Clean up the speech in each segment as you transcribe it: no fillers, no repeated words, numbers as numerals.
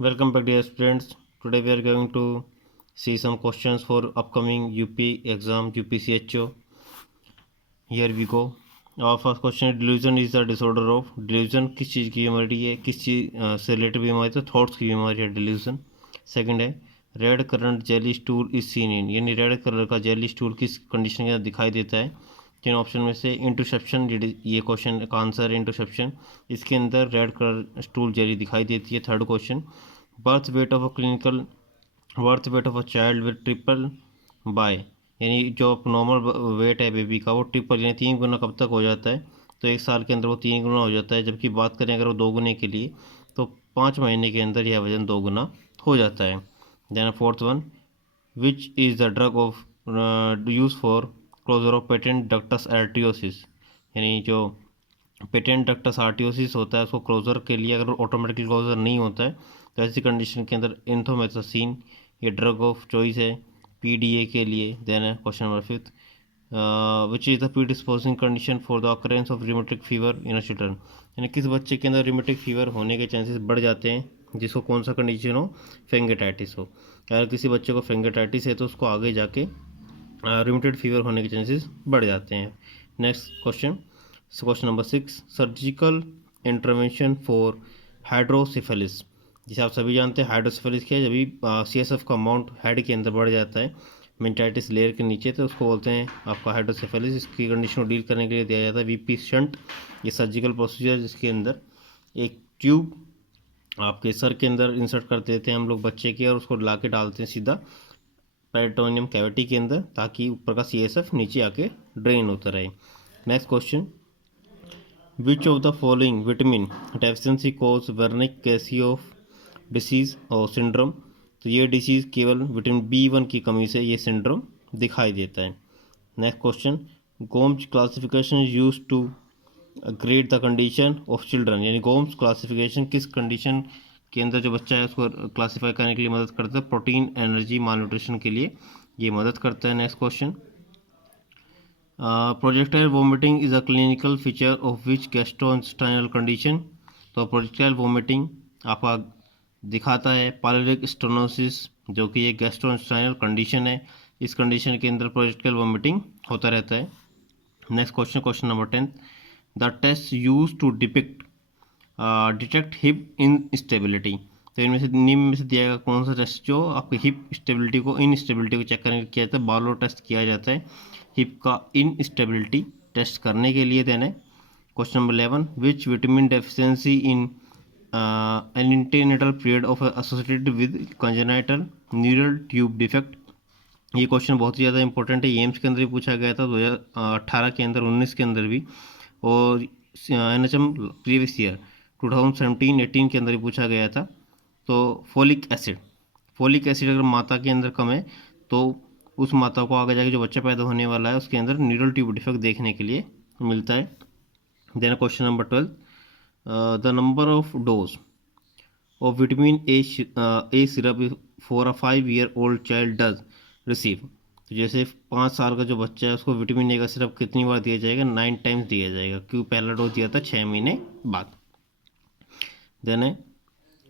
Welcome back, dear students. Today we are going to see some questions for upcoming UP exam, UPCHO. Here we go. Our first question is delusion is the disorder of delusion किस चीज़ की बीमारी है, किस चीज़ से related बीमारी है, तो thoughts की बीमारी है delusion. सेकंड है red currant jelly stool is seen in, यानी रेड कलर का जेली स्टूल किस कंडीशन के अंदर दिखाई देता है. तीन ऑप्शन में से इंटरसेप्शन, ये क्वेश्चन का आंसर है इंटरसेप्शन. इसके अंदर रेड कलर स्टूल जेली दिखाई देती है. Third question birth weight of a clinical birth weight of a child with triple by, यानी जो नॉर्मल वेट है बेबी का वो ट्रिपल यानी 3 गुना कब तक हो जाता है, तो 1 साल के अंदर वो 3 गुना हो जाता है. जबकि बात करें अगर वो 2 गुने के लिए तो 5 महीने के अंदर यह वजन 2 गुना हो जाता है. Then fourth one which is the drug of use for closure of patent ductus arteriosus, यानी जो पेटेंट डक्टस आर्टियोसिस होता है उसको क्लोजर के लिए अगर ऑटोमेटिकली क्लोजर नहीं होता है तो ऐसी कंडीशन के अंदर इंथोमेथासिन ये ड्रग ऑफ चॉइस है पीडीए के लिए. Then question number fifth which is the predisposing condition for the occurrence of rheumatic fever in a children, यानी किस बच्चे के अंदर रिमेटिक फीवर होने के चांसेस बढ़ जाते हैं, जिसको कौन सा कंडीशन हो, फेंगेटाइटिस हो. अगर किसी बच्चे को फेंगेटाइटिस है तो उसको आगे जाके रिमेटेड फीवर होने के चांसेस बढ़ जाते हैं. Next question number 6 surgical intervention for hydrocephalus, जिसे आप सभी जानते हैं हाइड्रोसिफेलिस क्या है, जब भी CSF का अमाउंट हेड के अंदर बढ़ जाता है मेंटाइटिस लेयर के नीचे, तो उसको बोलते हैं आपका हाइड्रोसिफेलिस. इसकी कंडीशन को डील करने के लिए दिया जाता है VP शंट, ये सर्जिकल प्रोसीजर जिसके अंदर एक ट्यूब आपके सर के अंदर इंसर्ट कर देते हैं हम लोग बच्चे के, और उसको ला के डालते हैं सीधा पेरिटोनियम कैविटी के अंदर ताकि ऊपर का CSF नीचे आके ड्रेन होता रहे. Next question which of the following vitamin deficiency cause Wernicke Korsakoff disease और सिंड्रोम, तो ये डिसीज़ केवल विटामिन B1 की कमी से ये सिंड्रोम दिखाई देता है. Next question Gomez classification use to grade the condition of children, यानी गोम्स क्लासिफिकेशन किस कंडीशन के अंदर जो बच्चा है उसको क्लासीफाई करने के लिए मदद करता है, प्रोटीन एनर्जी माल न्यूट्रिशन के लिए ये मदद करता है. Next question projectile vomiting is a clinical feature of which gastrointestinal condition, तो प्रोजेक्टाइल वोमिटिंग आपका दिखाता है पायलोरिक स्टेनोसिस, जो कि एक गैस्ट्रोइंटेस्टाइनल कंडीशन है. इस कंडीशन के अंदर प्रोजेक्टाइल वोमिटिंग होता रहता है. Next question number 10 the test use to detect hip instability, तो इनमें से निम्न में से दिया गया कौन सा टेस्ट जो आपके हिप स्टेबिलिटी को इनस्टेबिलिटी को चेक करने के लिए किया जाता है, बालो टेस्ट किया जाता है हिप का इनस्टेबिलिटी टेस्ट करने के लिए. देना question number 11 which vitamin deficiency in antenatal period of associated with congenital neural tube defect, ये क्वेश्चन बहुत ही ज़्यादा इंपॉर्टेंट है. एम्स के अंदर भी पूछा गया था 2018 के अंदर, 19 के अंदर भी, और NHM प्रीवियस ईयर 2017-18 के अंदर भी पूछा गया था. तो फोलिक एसिड अगर माता के अंदर कम है तो उस माता को आगे जाके जो बच्चा पैदा होने वाला है उसके अंदर न्यूरल ट्यूब डिफेक्ट देखने के लिए मिलता है. Then question number 12 the number of dose of vitamin A syrup for a 5 year old child does receive, तो जैसे 5 साल का जो बच्चा है उसको विटामिन ए का सिरप कितनी बार दिया जाएगा, 9 टाइम्स दिया जाएगा, क्योंकि पहला डोज दिया था 6 महीने बाद. देन है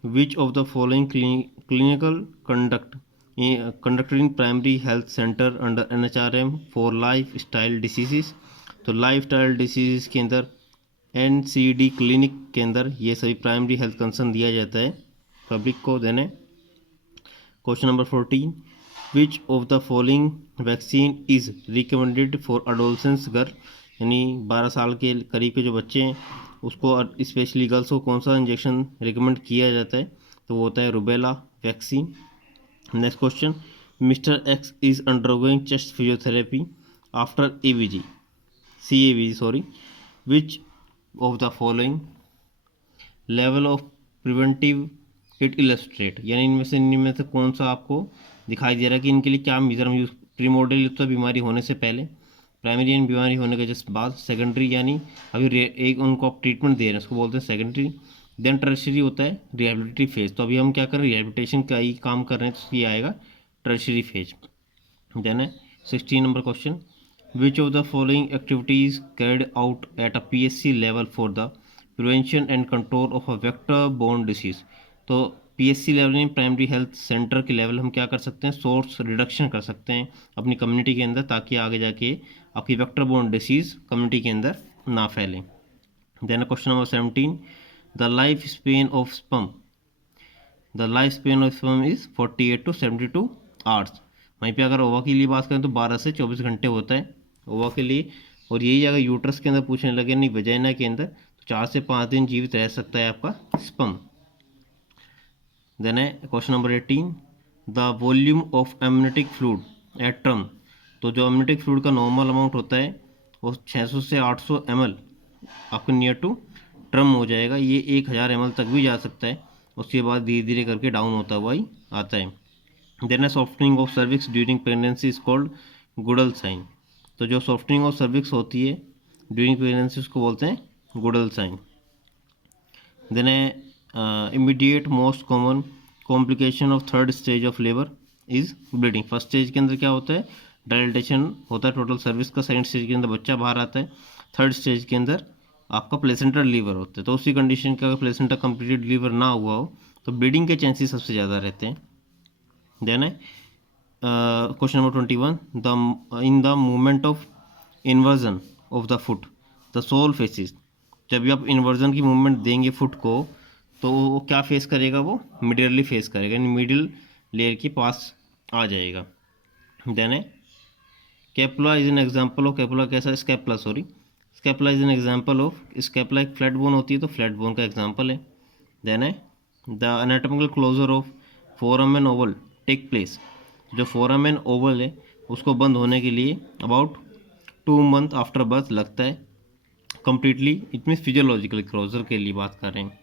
विच of the following clinical conducted in primary health centre under NHRM for life style disease, तो लाइफ स्टाइल डिसीज़ के अंदर NCD क्लिनिक के अंदर ये सभी प्राइमरी हेल्थ कंसर्न दिया जाता है पब्लिक को. देने question number 14 which of the following vaccine is recommended for adolescence girl, यानी 12 साल के करीब के जो बच्चे हैं उसको स्पेशली गर्ल्स को कौन सा इंजेक्शन रिकमेंड किया जाता है, तो वो होता है rubella vaccine. Next question mister x is undergoing chest physiotherapy after CABG sorry which of the following level of preventive it illustrate, यानी इनमें से कौन सा आपको दिखाई दे रहा है कि इनके लिए क्या मेजर यूज, प्रीमोडियल तो बीमारी होने से पहले, प्राइमरी यानी बीमारी होने के जस्ट बाद, सेकेंडरी यानी अभी एक उनको आप ट्रीटमेंट दे रहे हैं उसको बोलते हैं सेकेंडरी, देन टर्शरी होता है रिहेबिलिटेटिव फेज, तो अभी हम क्या कर रहे हैं रिहेबिलिटेशन का ही काम कर रहे हैं तो ये आएगा टर्शरी फेज. देन है 16 number question which of the following activities carried out at a PSC level for the prevention and control of a vector borne disease, तो PSC लेवल में, प्राइमरी हेल्थ सेंटर के level हम क्या कर सकते हैं, source reduction कर सकते हैं अपनी कम्युनिटी के अंदर, ताकि आगे जाके आपकी वेक्टर बोर्न डिसीज़ कम्युनिटी के अंदर ना फैले। Then question number 17, the life span of sperm, the life span of sperm is 48 to 72 hours. वहीं पे अगर ओवा के लिए बात करें तो 12 से 24 घंटे होता है ओवा के लिए, और यही अगर यूट्रस के अंदर पूछने लगे, नहीं वजाइना के अंदर, तो 4 से 5 दिन जीवित रह सकता है आपका स्पर्म। देन है question number 18, the volume of amniotic fluid at term. तो जो एमनेटिक फ्लूइड का नॉर्मल अमाउंट होता है वो 600 से 800 ml आपको नियर टू टर्म हो जाएगा। ये 1000 ml तक भी जा सकता है, उसके बाद धीरे धीरे करके डाउन होता हुआ ही आता है। देन है softening of cervix during pregnancy is called Goodell sign. तो जो सॉफ्टनिंग ऑफ सर्विक्स होती है ड्यूरिंग प्रेगनेंसी उसको बोलते हैं गुडल साइन। देन है immediate most common complication of third stage of labour is bleeding. First stage के अंदर क्या होता है, डायलिटेशन होता है टोटल सर्विस का, सेकंड स्टेज के अंदर बच्चा बाहर आता है, थर्ड स्टेज के अंदर आपका प्लेसेंटा डिलीवर होता है। तो उसी कंडीशन का अगर प्लेसेंटा कंप्लीटली डिलीवर ना हुआ हो तो ब्लीडिंग के चांसेस सबसे ज़्यादा रहते हैं। देन है question number 21, the in the movement of inversion of the foot the sole faces. जब भी आप इन्वर्जन की मूवमेंट देंगे फुट को तो वो क्या फेस करेगा, वो मिडियरली फेस करेगा, यानी मिडिल लेयर के पास आ जाएगा। देन है capula is an example of, capula कैसा, scapula sorry, scapula is an example of, scapula एक फ्लैट बोन होती है तो फ्लैट बोन का एग्जाम्पल है। देन है the anatomical closure of foramen ovale take place. जो फोरामेन ओवल है उसको बंद होने के लिए अबाउट 2 month आफ्टर बर्थ लगता है completely. It means physiological closure के लिए बात कर रहे हैं,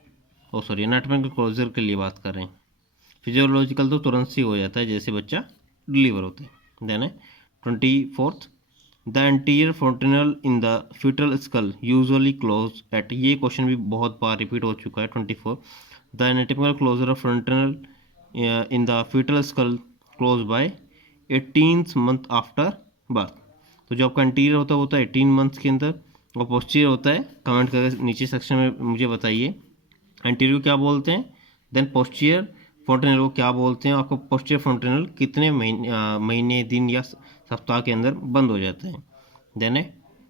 ओ सॉरी एनाटॉमिकल क्लोजर के लिए बात कर रहे हैं। फिजियोलॉजिकल तो तुरंत से हो जाता है जैसे बच्चा डिलीवर होता है। देन है 24th, the anterior fontanelle in the fetal skull usually close at. ये क्वेश्चन भी बहुत बार रिपीट हो चुका है। 24, the anatomical closure of fontanelle in the fetal skull close by 18th month after birth. तो जो आपका एंटीरियर होता है 18 months के अंदर, और पोस्टीरियर होता है, कमेंट करके नीचे सेक्शन में मुझे बताइए एंटीरियर क्या बोलते हैं, देन पोस्टीरियर फ्रंटनल को क्या बोलते हैं। आपको पोस्टीरियर फ्रंटनल कितने महीने दिन या सप्ताह के अंदर बंद हो जाता है। देन है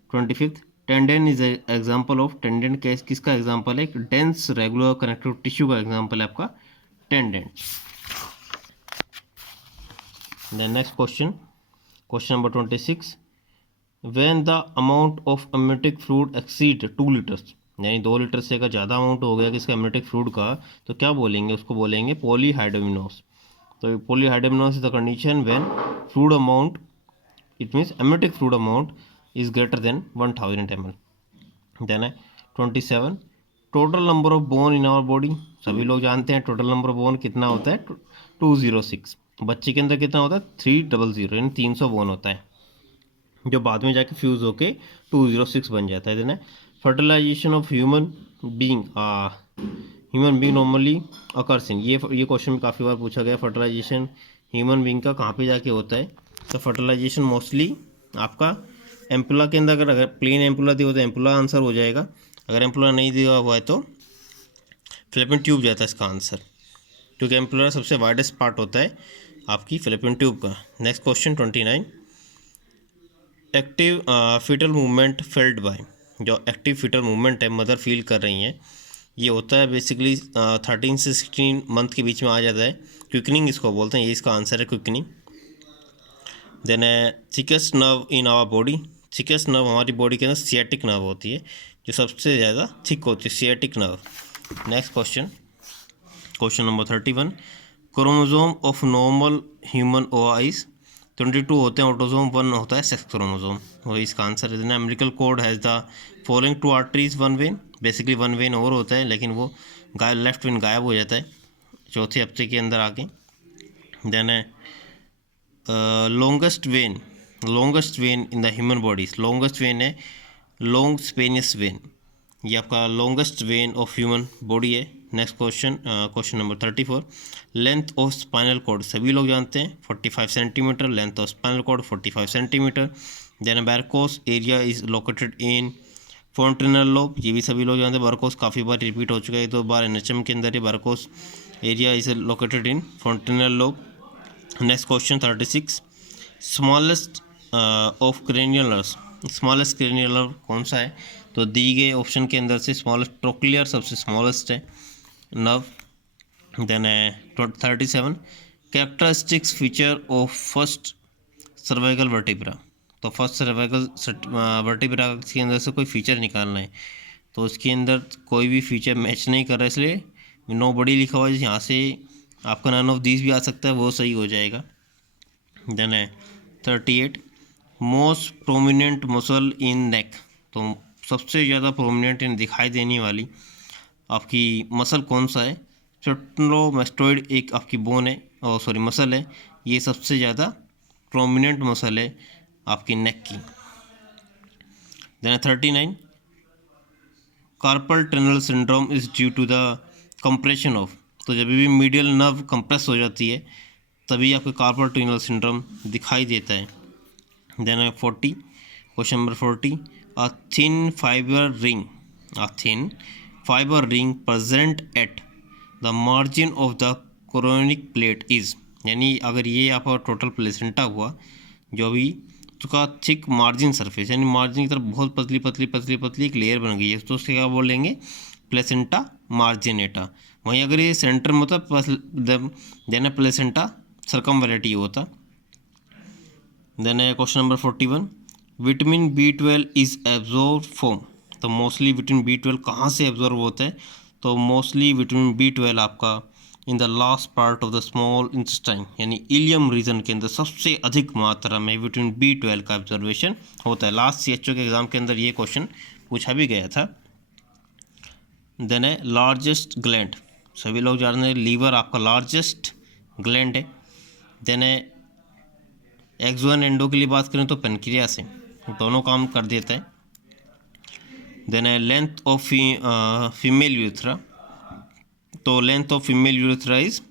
25th, tendon is example of, tendon किसका एग्जाम्पल है, एक डेंस रेगुलर कनेक्टिव टिश्यू का एग्जाम्पल है आपका tendon. Then next question, question number 26, when the amount of amniotic fluid exceed 2 litres, यानी 2 लीटर से अगर ज़्यादा अमाउंट हो गया किसका एमनेटिक फ्लूइड का, तो क्या बोलेंगे, उसको बोलेंगे पॉलीहाइड्रोमिनोस। तो polyhydramnios is the condition when fluid amount, it means amniotic fluid amount is greater than 1000 ml। Then है 27, total number of bone in our body. सभी लोग जानते हैं टोटल नंबर ऑफ बोन कितना होता है, 206। बच्चे के अंदर कितना होता है, 300, यानी 300 बोन होता है, जो बाद में जाके फ्यूज़ होके 206 बन जाता है। Then fertilization of human being normally occurs in, ये क्वेश्चन में काफ़ी बार पूछा गया, फर्टिलाइजेशन ह्यूमन बीइंग का कहाँ पे जाके होता है। तो फर्टिलाइजेशन मोस्टली आपका एम्पुला के अंदर, अगर प्लेन एम्पुला दिया होता है एम्पुला आंसर हो जाएगा, अगर एम्पुला नहीं दिया हुआ है तो फिलिपिन ट्यूब जाता है इसका आंसर, क्योंकि एम्पुला सबसे वाइडेस्ट पार्ट होता है आपकी फिलिपिन ट्यूब का। Next question 29, active foetal movement felt by. जो एक्टिव फीटल मूवमेंट है मदर फील कर रही हैं, ये होता है बेसिकली 13 से 16 मंथ के बीच में आ जाता है। क्विकनिंग इसको बोलते हैं, ये इसका आंसर है quickening. Then thickest nerve in our body, thickest nerve हमारी बॉडी के अंदर सियाटिक नर्व होती है, जो सबसे ज़्यादा थिक होती है, sciatic nerve. Next question, question number 31, chromosome of normal human ओआईज 22 होते हैं, ऑटोजोम 1 होता है सेक्स क्रोमोजोम, वही इसका आंसर है। Umbilical cord has the following 2 arteries 1 vein, basically 1 vein और होता है, लेकिन वो लेफ्ट वेन गायब हो जाता है चौथे हफ्ते के अंदर आके। देन है longest vein in the human bodies, longest vein है लॉन्ग स्पेनियस वेन, ये आपका longest vein of human body है। Next question, question number 34, length of spinal cord, सभी लोग जानते हैं 45 centimetre, length of spinal cord 45 centimetre. Then Broca's area is located in frontal lobe, ये भी सभी लोग जानते हैं। वेरिकोस काफ़ी बार रिपीट हो चुका है, 2 बार एनएचएम के अंदर ये varicose Area is located in frontal lobe. Next question 36. Smallest of cranial nerves. Smallest cranial nerve कौन सा है? तो दी गए ऑप्शन के अंदर से स्मॉलेस्ट ट्रोक्लियर सबसे स्मॉलेस्ट है नर्व. देन है 37. Characteristics feature of first cervical vertebra. तो फर्स्ट सर्वाइकल वर्टिब्रा के अंदर से कोई फीचर निकालना है, तो उसके अंदर कोई भी फीचर मैच नहीं कर रहा है, इसलिए नो बडी लिखा हुआ है. यहाँ से आपका नन ऑफ दीज भी आ सकता है, वो सही हो जाएगा. देन है 38. मोस्ट प्रोमिनेंट मसल इन नेक. तो सबसे ज़्यादा प्रोमिनेंट इन दिखाई देने वाली आपकी मसल कौन सा है? स्टेनोमास्टोइड एक आपकी बोन है, और सॉरी मसल है, ये सबसे ज़्यादा प्रोमिनेंट मसल है आपकी नेक की. Then 39. Carpal tunnel syndrome is due to the compression of. तो जब भी मीडियल नर्व कंप्रेस हो जाती है तभी आपको कार्पल टनल सिंड्रोम दिखाई देता है. Then 40. Question number 40. A thin fibre ring present at the margin of the chorionic plate is. यानी अगर ये आपका टोटल प्लेसेंटा हुआ जो भी उसका थिक मार्जिन सरफेस, यानी मार्जिन की तरफ बहुत पतली पतली पतली पतली एक लेयर बन गई है, तो उसके क्या बोलेंगे? प्लेसेंटा मार्जिनेटा. वहीं अगर ये सेंटर में होता देन प्लेसेंटा सर्कमवेलेटी होता. Then question number 41. Vitamin B12 is absorb from. तो मोस्टली विटामिन B12 कहाँ से एब्जॉर्ब होता है? तो मोस्टली विटामिन B12 आपका in the last part of the small intestine, यानी इलियम रीजन के अंदर सबसे अधिक मात्रा में विटामिन B12 का ऑब्जर्वेशन होता है. लास्ट CHO के एग्जाम के अंदर ये क्वेश्चन पूछा भी गया था. देन है लार्जेस्ट ग्लैंड. सभी लोग जानते हैं लीवर आपका लार्जेस्ट ग्लैंड है. देन है एक्सो एंड एंडो के लिए बात करें तो पेनक्रियास है, दोनों काम कर देता है. देन है लेंथ ऑफ फीमेल यूरेथ्रा. तो length of female urethra is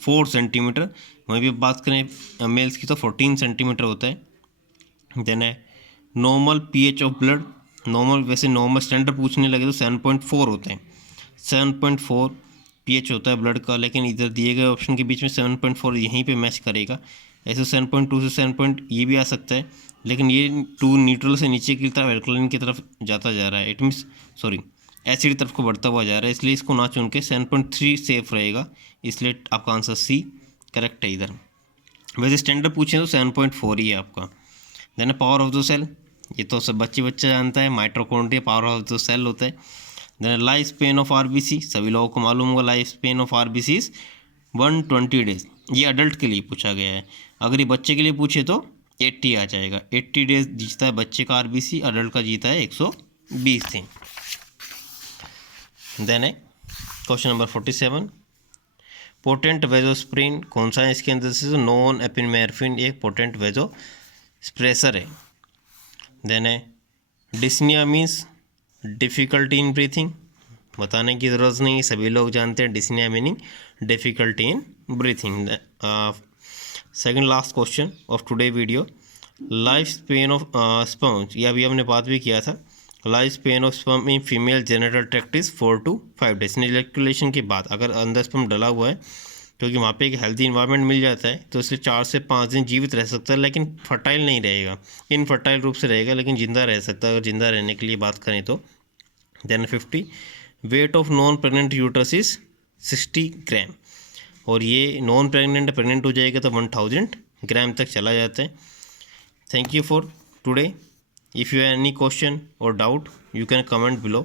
4 centimetre. वहीं भी बात करें मेल्स की तो 14 सेंटीमीटर होता है. देन है normal pH of blood. Normal वैसे नॉर्मल स्टैंडर्ड पूछने लगे तो 7.4 होते हैं. 7.4 pH होता है ब्लड का, लेकिन इधर दिए गए ऑप्शन के बीच में 7.4 यहीं पे मैच करेगा. ऐसे 7.2 से 7 ये भी आ सकता है, लेकिन ये 2 न्यूट्रल से नीचे की तरफ एल्कलाइन की तरफ जाता जा रहा है. इट मीन्स सॉरी एसिड की तरफ को बढ़ता हुआ जा रहा है, इसलिए इसको ना चुन के 7.3 सेफ रहेगा. इसलिए आपका आंसर C करेक्ट है इधर. वैसे स्टैंडर्ड पूछें तो 7.4 ही है आपका. Then power of the cell. ये तो सब बच्चा जानता है, mitochondria power of the cell होता है. Then life span of RBC. सभी लोगों को मालूम होगा life span of RBC is 120 days. ये अडल्ट के लिए पूछा गया है. अगर ये बच्चे के लिए पूछे तो 80 आ जाएगा. 80 डेज जीता है बच्चे का RBC, अडल्ट का जीता है 120 दिन. देन है क्वेश्चन नंबर 47. पोटेंट वेजोस्प्रिन कौन सा है इसके अंदर से? नॉन एपिनेफ्रिन एक पोटेंट वेजो स्प्रेसर है. देन है dyspnoea means difficulty in breathing. बताने की ज़रूरत नहीं, सभी लोग जानते हैं dyspnoea meaning difficulty in breathing. Second last question of today video. Life span of sperm. ये अभी हमने बात भी किया था. Life span of sperm in female genital tract is 4 to 5 days. Ejaculation के बाद अगर अंदर स्पर्म डला हुआ है, क्योंकि वहाँ पे एक हेल्दी इन्वायरमेंट मिल जाता है, तो इसलिए 4 से 5 दिन जीवित रह सकता है, लेकिन फर्टाइल नहीं रहेगा. इनफर्टाइल रूप से रहेगा, लेकिन जिंदा रह सकता है. अगर जिंदा रहने के लिए बात करें तो. Then 50. Weight of non pregnant uterus is 60 gram. और ये नॉन प्रेगनेंट हो जाएगा तो 1000 ग्राम तक चला जाता है. Thank you for today. If you have any question or doubt, you can comment below.